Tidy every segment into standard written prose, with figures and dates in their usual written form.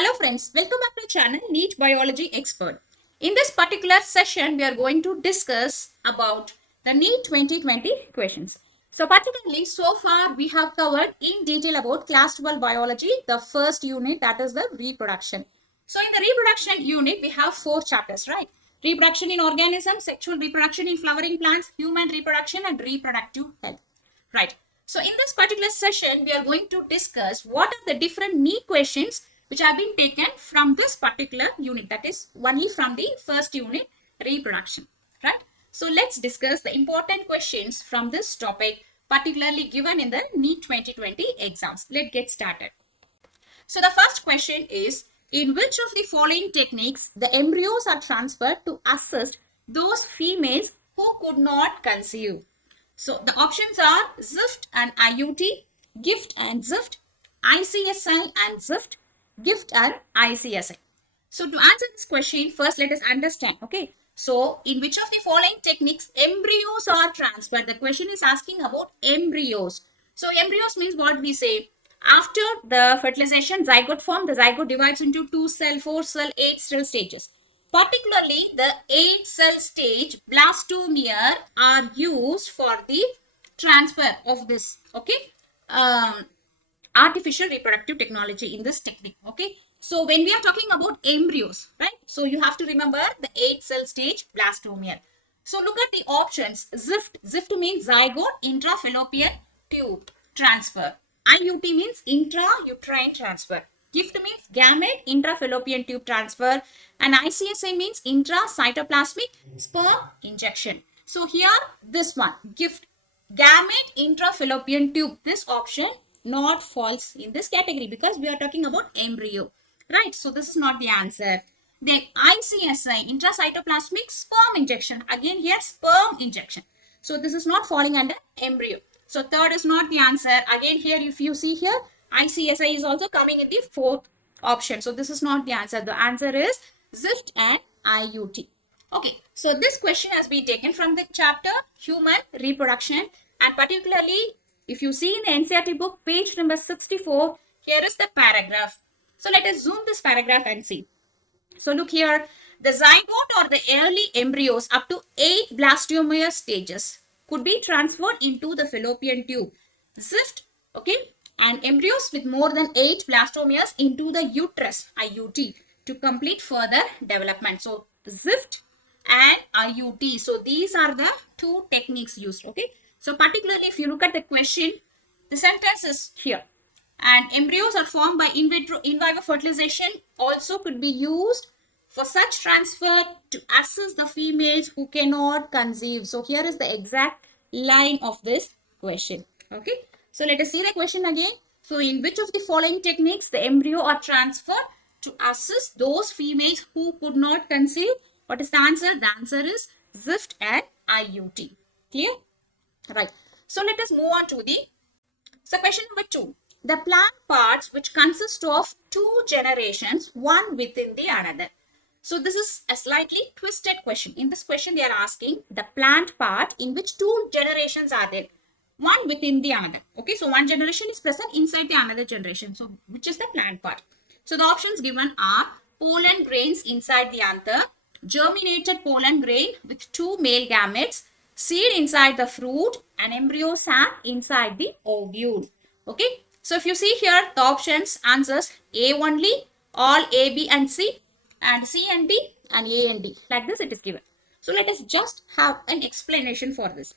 Hello friends, welcome back to the channel NEET Biology Expert. In this particular session, we are going to discuss about the NEET 2020 questions. So particularly, so far we have covered in detail about class 12 biology, the first unit, that is the reproduction. So in the reproduction unit, we have 4 chapters, right? Reproduction in organisms, sexual reproduction in flowering plants, human reproduction and reproductive health. Right. So in this particular session, we are going to discuss what are the different NEET questions which have been taken from this particular unit, that is only from the first unit, reproduction. Right. So let's discuss the important questions from this topic, particularly given in the NEET 2020 exams. Let's get started. So the first question is, in which of the following techniques the embryos are transferred to assist those females who could not conceive? So the options are ZIFT and IUT, GIFT and ZIFT, ICSI and ZIFT, GIFT and ICSI. So to answer this question, first let us understand, okay. So in which of the following techniques embryos are transferred? The question is asking about embryos. So embryos means what we say? After the fertilization, zygote form, the zygote divides into 2 cell, 4 cell, 8 cell stages. Particularly the 8 cell stage blastomere are used for the transfer of this, okay, artificial reproductive technology in this technique, okay. So when we are talking about embryos, right, so you have to remember the 8 cell stage blastomere. So look at the options. ZIFT means zygote intrafallopian tube transfer. IUT means intrauterine transfer. GIFT means gamete intrafallopian tube transfer, and ICSI means intracytoplasmic sperm injection. So here this one, GIFT, gamete intrafallopian tube, this option not falls in this category because we are talking about embryo, right? So this is not the answer. Then ICSI, intracytoplasmic sperm injection, again here sperm injection. So this is not falling under embryo. So third is not the answer. Again here, if you see here, ICSI is also coming in the fourth option. So this is not the answer. The answer is ZIFT and IUT. Okay, so this question has been taken from the chapter Human Reproduction, and particularly if you see in the NCERT book, page number 64, here is the paragraph. So let us zoom this paragraph and see. So look here, the zygote or the early embryos up to 8 blastomere stages could be transferred into the fallopian tube, ZIFT, okay, and embryos with more than 8 blastomeres into the uterus, IUT, to complete further development. So ZIFT and IUT. So these are the two techniques used, okay. So particularly if you look at the question, the sentence is here. And embryos are formed by in vivo fertilization also could be used for such transfer to assist the females who cannot conceive. So here is the exact line of this question. Okay. So let us see the question again. So in which of the following techniques the embryo are transferred to assist those females who could not conceive? What is the answer? The answer is ZIFT and IUT. Clear? Right. So let us move on to the question number 2. The plant parts which consist of 2 generations, one within the another. So this is a slightly twisted question. In this question, they are asking the plant part in which 2 generations are there, one within the another. Okay, so one generation is present inside the another generation. So which is the plant part? So the options given are pollen grains inside the anther, germinated pollen grain with 2 male gametes, seed inside the fruit, and embryo sac inside the ovule. Okay. So if you see here, the options answers A only, all A, B and C, and C and D, and A and D. Like this it is given. So let us just have an explanation for this.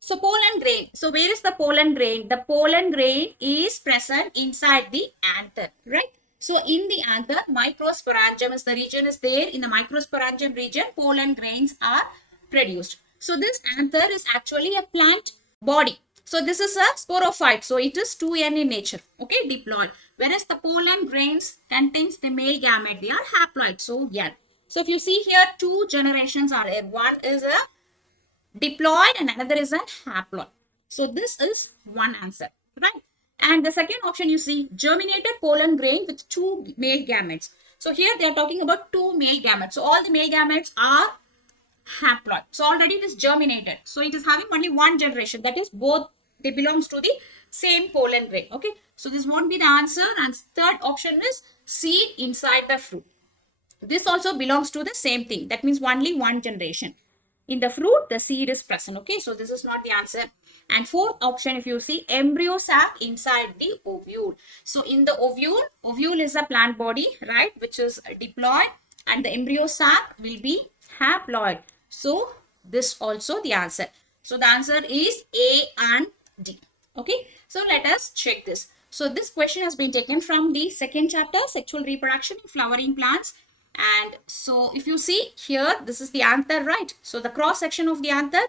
So pollen grain. So where is the pollen grain? The pollen grain is present inside the anther, right? So in the anther, microsporangium is the region is there. In the microsporangium region, pollen grains are produced. So this anther is actually a plant body. So this is a sporophyte. So it is 2N in nature. Okay, diploid. Whereas the pollen grains contains the male gamete. They are haploid. So N. So if you see here, 2 generations are there. One is a diploid and another is a haploid. So this is one answer, right? And the second option you see, germinated pollen grain with 2 male gametes. So here they are talking about 2 male gametes. So all the male gametes are haploid. So already it is germinated. So it is having only one generation. That is both, they belongs to the same pollen grain. Okay, so this won't be the answer. And third option is seed inside the fruit. This also belongs to the same thing. That means only one generation. In the fruit, the seed is present. Okay, so this is not the answer. And fourth option, if you see, embryo sac inside the ovule. So in the ovule is a plant body, right, which is diploid, and the embryo sac will be haploid. So this also the answer. So the answer is A and D. Okay, so let us check this. So this question has been taken from the second chapter, sexual reproduction in flowering plants. And so if you see here, this is the anther, right? So the cross section of the anther,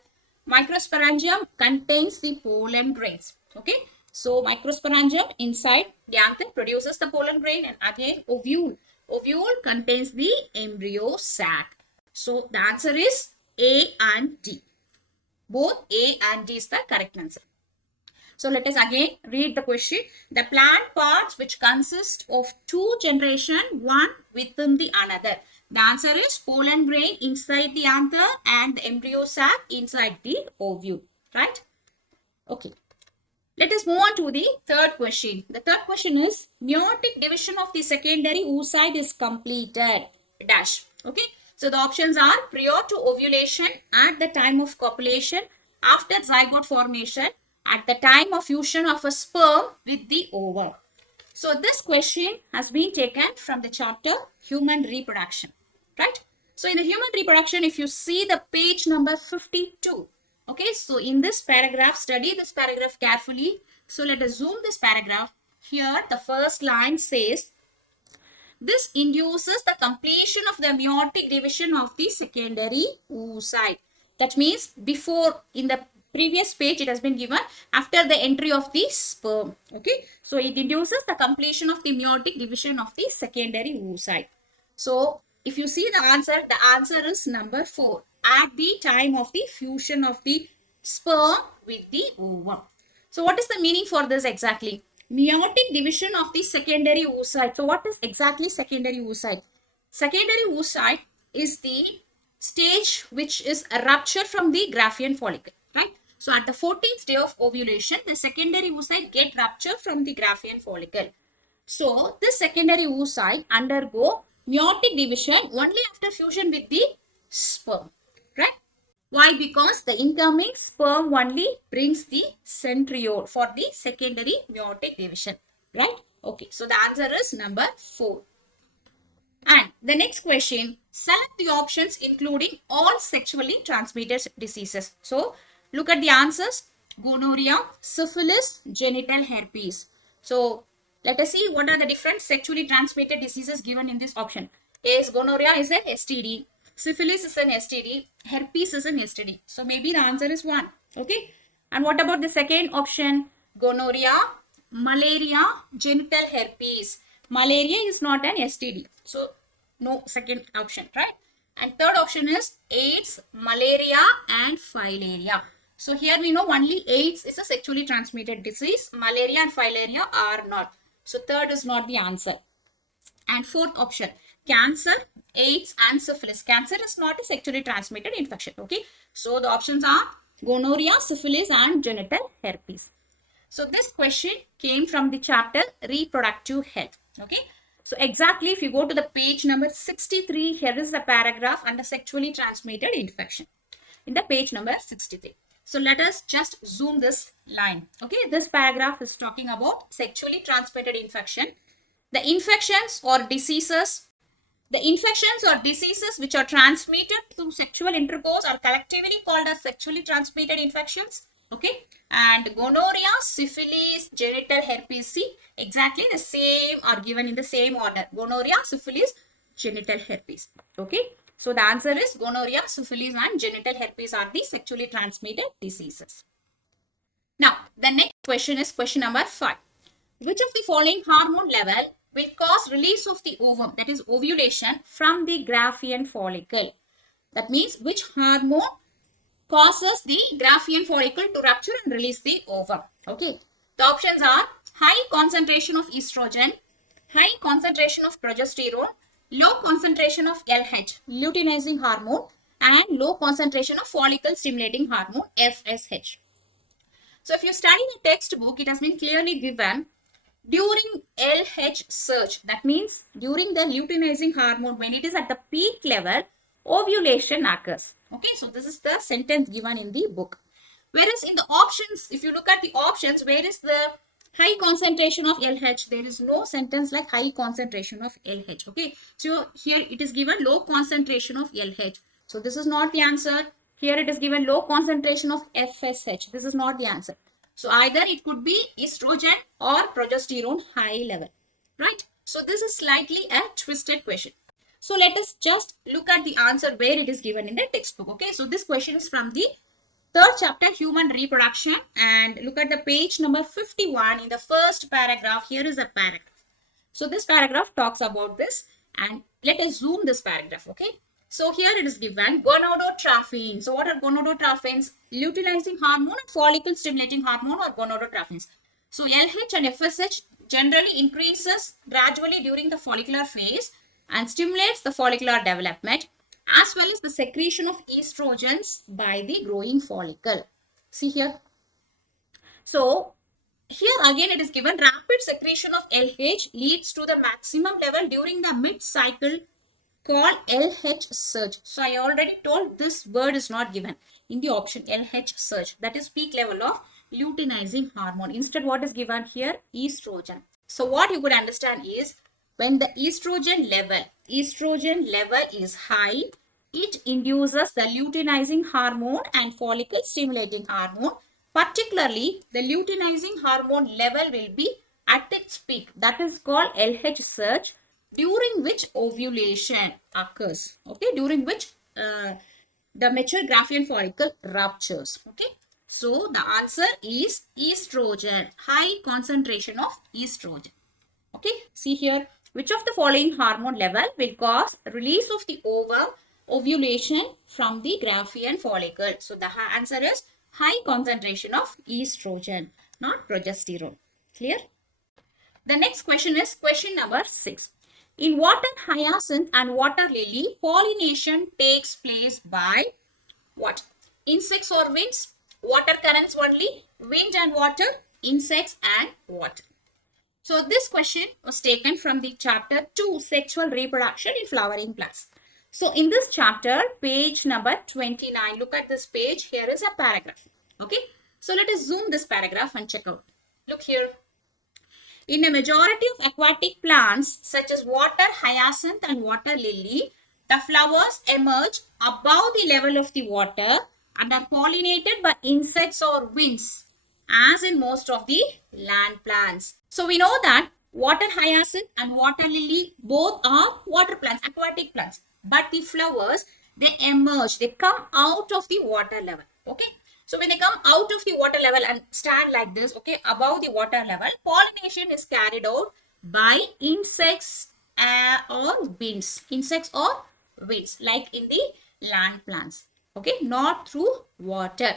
microsporangium contains the pollen grains. Okay, so microsporangium inside the anther produces the pollen grain, and again ovule contains the embryo sac. So the answer is A and D. Both A and D is the correct answer. So let us again read the question. The plant parts which consist of two generations, one within the another. The answer is pollen grain inside the anther and the embryo sac inside the ovule. Right? Okay. Let us move on to the third question. The third question is meiotic division of the secondary oocyte is completed. Dash. Okay. So the options are prior to ovulation, at the time of copulation, after zygote formation, at the time of fusion of a sperm with the ovum. So this question has been taken from the chapter human reproduction, right? So in the human reproduction, if you see the page number 52, okay, so in this paragraph, study this paragraph carefully. So let us zoom this paragraph. Here the first line says, this induces the completion of the meiotic division of the secondary oocyte. That means before, in the previous page, it has been given after the entry of the sperm. Okay, so it induces the completion of the meiotic division of the secondary oocyte. So if you see the answer is number 4. At the time of the fusion of the sperm with the ovum. So what is the meaning for this exactly? Meiotic division of the secondary oocyte. So what is exactly secondary oocyte? Secondary oocyte is the stage which is a rupture from the Graafian follicle, right? So at the 14th day of ovulation, the secondary oocyte get ruptured from the Graafian follicle. So this secondary oocyte undergo meiotic division only after fusion with the sperm, right? Why? Because the incoming sperm only brings the centriole for the secondary meiotic division, right? Okay, so the answer is number 4. And the next question, select the options including all sexually transmitted diseases. So look at the answers: gonorrhea, syphilis, genital herpes. So let us see what are the different sexually transmitted diseases given in this option. Yes, gonorrhea is an STD. Syphilis is an STD. Herpes is an STD. So maybe the answer is 1. Okay. And what about the second option? Gonorrhea, malaria, genital herpes. Malaria is not an STD. So no second option, right? And third option is AIDS, malaria and filaria. So here we know only AIDS is a sexually transmitted disease. Malaria and filaria are not. So third is not the answer. And fourth option, cancer, AIDS and syphilis. Cancer is not a sexually transmitted infection. Okay. So the options are gonorrhea, syphilis and genital herpes. So this question came from the chapter reproductive health. Okay. So exactly if you go to the page number 63, here is the paragraph under sexually transmitted infection. In the page number 63. So let us just zoom this line. Okay. This paragraph is talking about sexually transmitted infection. The infections or diseases which are transmitted through sexual intercourse are collectively called as sexually transmitted infections. Okay. And gonorrhea, syphilis, genital herpes, see, exactly the same are given in the same order. Gonorrhea, syphilis, genital herpes. Okay. So the answer is gonorrhea, syphilis and genital herpes are the sexually transmitted diseases. Now, the next question is question number 5. Which of the following hormone level will cause release of the ovum, that is ovulation, from the Graafian follicle? That means which hormone causes the Graafian follicle to rupture and release the ovum? Okay. The options are high concentration of estrogen, high concentration of progesterone, low concentration of LH, luteinizing hormone, and low concentration of follicle stimulating hormone, FSH. So if you study the textbook, it has been clearly given during LH surge. That means during the luteinizing hormone, when it is at the peak level, ovulation occurs. Okay, so this is the sentence given in the book. Whereas in the options, if you look at the options, where is the high concentration of LH? There is no sentence like high concentration of LH. Okay, so here it is given low concentration of LH. So this is not the answer. Here it is given low concentration of FSH. This is not the answer. So either it could be estrogen or progesterone high level, right? So this is slightly a twisted question. So let us just look at the answer where it is given in the textbook. Okay, so this question is from the third chapter, human reproduction, and look at the page number 51 in the first paragraph. Here is a paragraph. So this paragraph talks about this, and let us zoom this paragraph. Okay, so here it is given gonadotrophin. So what are gonadotrophins? Luteinizing hormone and follicle stimulating hormone are gonadotrophins. So LH and FSH generally increases gradually during the follicular phase and stimulates the follicular development, as well as the secretion of estrogens by the growing follicle. See here. So here again it is given rapid secretion of LH leads to the maximum level during the mid-cycle called LH surge. So I already told this word is not given in the option LH surge. That is peak level of luteinizing hormone. Instead what is given here? Estrogen. So what you could understand is when the estrogen level is high, it induces the luteinizing hormone and follicle stimulating hormone. Particularly, the luteinizing hormone level will be at its peak. That is called LH surge, during which ovulation occurs. Okay, during which the mature Graafian follicle ruptures. Okay, so the answer is estrogen, high concentration of estrogen. Okay, see here, which of the following hormone level will cause release of the ovulation from the Graafian follicle? So the answer is high concentration of estrogen, not progesterone. Clear? The next question is question number 6. In water hyacinth and water lily, pollination takes place by what? Insects or winds? Water currents only? Wind and water? Insects and water. So this question was taken from the chapter 2, sexual reproduction in flowering plants. So in this chapter, page number 29, look at this page. Here is a paragraph. Okay. So let us zoom this paragraph and check out. Look here. In a majority of aquatic plants, such as water hyacinth and water lily, the flowers emerge above the level of the water and are pollinated by insects or winds, as in most of the land plants. So we know that water hyacinth and water lily both are water plants, aquatic plants. But the flowers, they emerge, they come out of the water level. Okay. So when they come out of the water level and stand like this, okay, above the water level, pollination is carried out by insects or winds. Insects or winds, like in the land plants. Okay, not through water.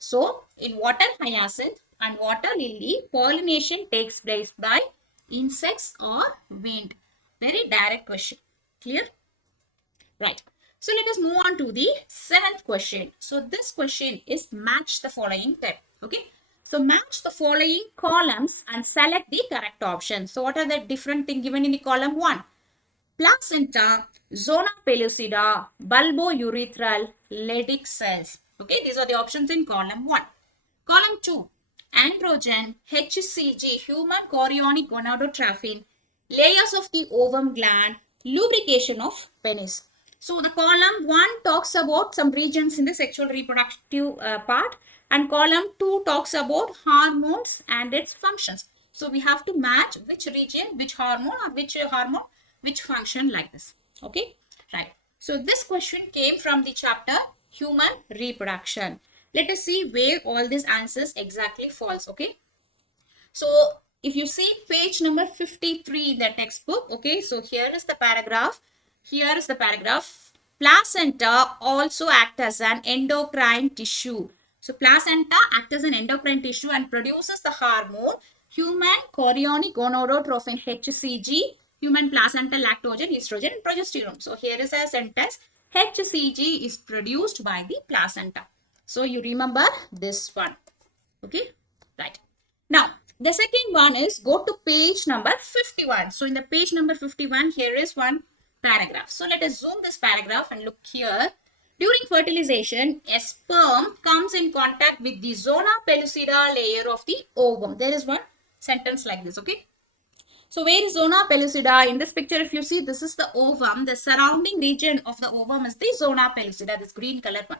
So in water hyacinth and water lily, pollination takes place by insects or wind. Very direct question. Clear? Right. So let us move on to the 7th question. So this question is match the following type. Okay. So match the following columns and select the correct option. So what are the different things given in the column 1? Placenta, zona pellucida, bulbourethral, Leydig cells. Okay. These are the options in column 1. Column 2. Androgen, HCG, human chorionic gonadotrophin, layers of the ovum gland, lubrication of penis. So the column 1 talks about some regions in the sexual reproductive part, and column 2 talks about hormones and its functions. So we have to match which region, which hormone, which function, like this. Okay, right. So this question came from the chapter human reproduction. Let us see where all these answers exactly falls. Okay. So if you see page number 53 in the textbook, okay, so here is the paragraph. Here is the paragraph. Placenta also act as an endocrine tissue. So placenta acts as an endocrine tissue and produces the hormone human chorionic gonadotrophin, HCG, human placental lactogen, estrogen, and progesterone. So here is a sentence. HCG is produced by the placenta. So you remember this one. Okay. Right. Now, the second one is go to page number 51. So, in the page number 51, here is one paragraph. So, let us zoom this paragraph and look here. During fertilization, a sperm comes in contact with the zona pellucida layer of the ovum. There is one sentence like this, okay? So, where is zona pellucida? In this picture, if you see, this is the ovum. The surrounding region of the ovum is the zona pellucida, this green color one.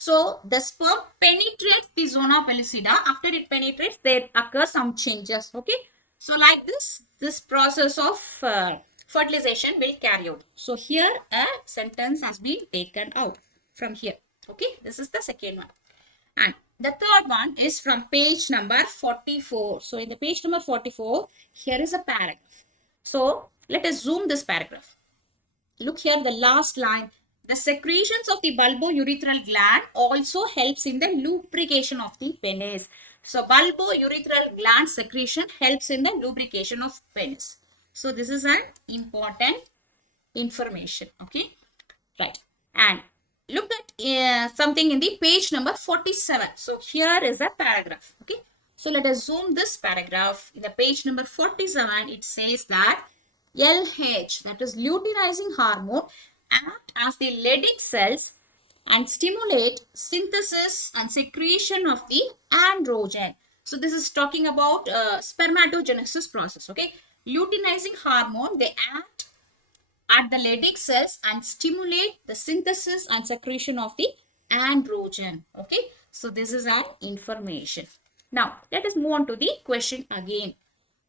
So, the sperm penetrates the zona pellucida. After it penetrates, there occur some changes, okay? So, like this process of fertilization will carry out. So, here a sentence has been taken out from here, okay? This is the second one. And the third one is from page number 44. So, in the page number 44, here is a paragraph. So, let us zoom this paragraph. Look here, the last line. The secretions of the bulbourethral gland also helps in the lubrication of the penis. So, bulbourethral gland secretion helps in the lubrication of penis. So, this is an important information. Okay, right. And look at something in the page number 47. So, here is a paragraph. Okay, so let us zoom this paragraph. In the page number 47, it says that LH, that is luteinizing hormone, act as the Leydig cells and stimulate synthesis and secretion of the androgen. So this is talking about spermatogenesis process. Okay, luteinizing hormone, they act at the Leydig cells and stimulate the synthesis and secretion of the androgen. Okay, so this is our information. Now let us move on to the question again.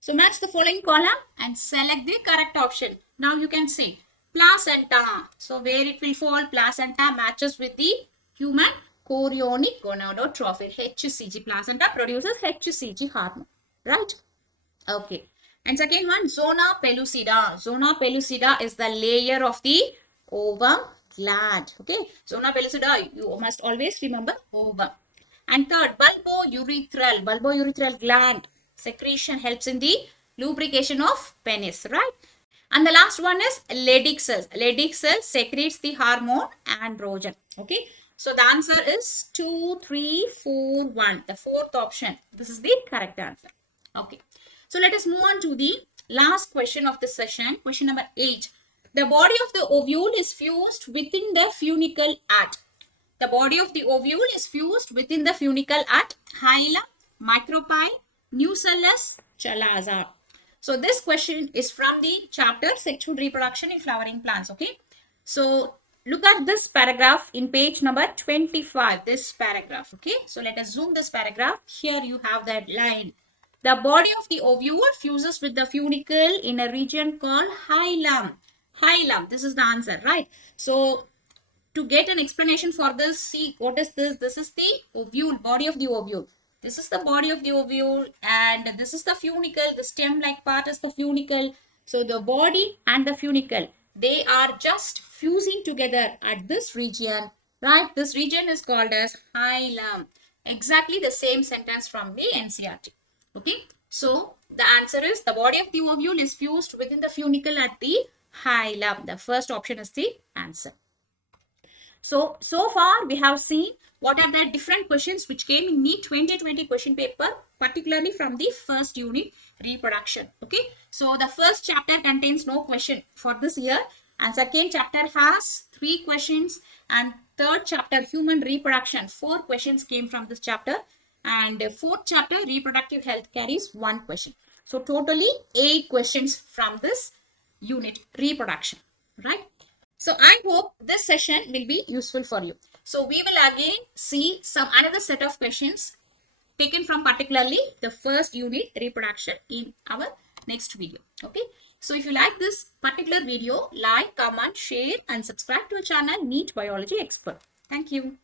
So match the following column and select the correct option. Now you can say placenta. So where it will fall, placenta matches with the human chorionic gonadotrophin, HCG. Placenta produces HCG hormone, right? Okay. And second one, zona pellucida. Zona pellucida is the layer of the ovum gland. Okay. Zona pellucida, you must always remember ovum. And third, bulbourethral. Bulbourethral gland secretion helps in the lubrication of penis, right? And the last one is Leydig cells. Leydig cells secretes the hormone androgen. Okay. So the answer is 2, 3, 4, 1. The fourth option. This is the correct answer. Okay. So let us move on to the last question of this session. Question number 8. The body of the ovule is fused within the funicle at. The body of the ovule is fused within the funicle at hilum, micropyle, nucellus, chalaza. So this question is from the chapter Sexual Reproduction in Flowering Plants. Okay. So look at this paragraph in page number 25. This paragraph. Okay. So let us zoom this paragraph. Here you have that line. The body of the ovule fuses with the funicle in a region called hilum. Hilum. This is the answer, right? So to get an explanation for this, see what is this? This is the ovule, body of the ovule. This is the body of the ovule and this is the funicle. The stem-like part is the funicle. So the body and the funicle, they are just fusing together at this region, right? This region is called as hilum. Exactly the same sentence from the NCERT. Okay. So the answer is the body of the ovule is fused within the funicle at the hilum. The first option is the answer. So far we have seen what are the different questions which came in NEET 2020 question paper, particularly from the first unit, reproduction. Okay. So the first chapter contains no question for this year and second chapter has 3 questions and third chapter, human reproduction, 4 questions came from this chapter and fourth chapter, reproductive health, carries 1 question. So totally 8 questions from this unit, reproduction, right? So I hope this session will be useful for you. So we will again see some another set of questions taken from particularly the first unit, reproduction, in our next video. Okay. So if you like this particular video, like, comment, share and subscribe to our channel NEET Biology Expert. Thank you.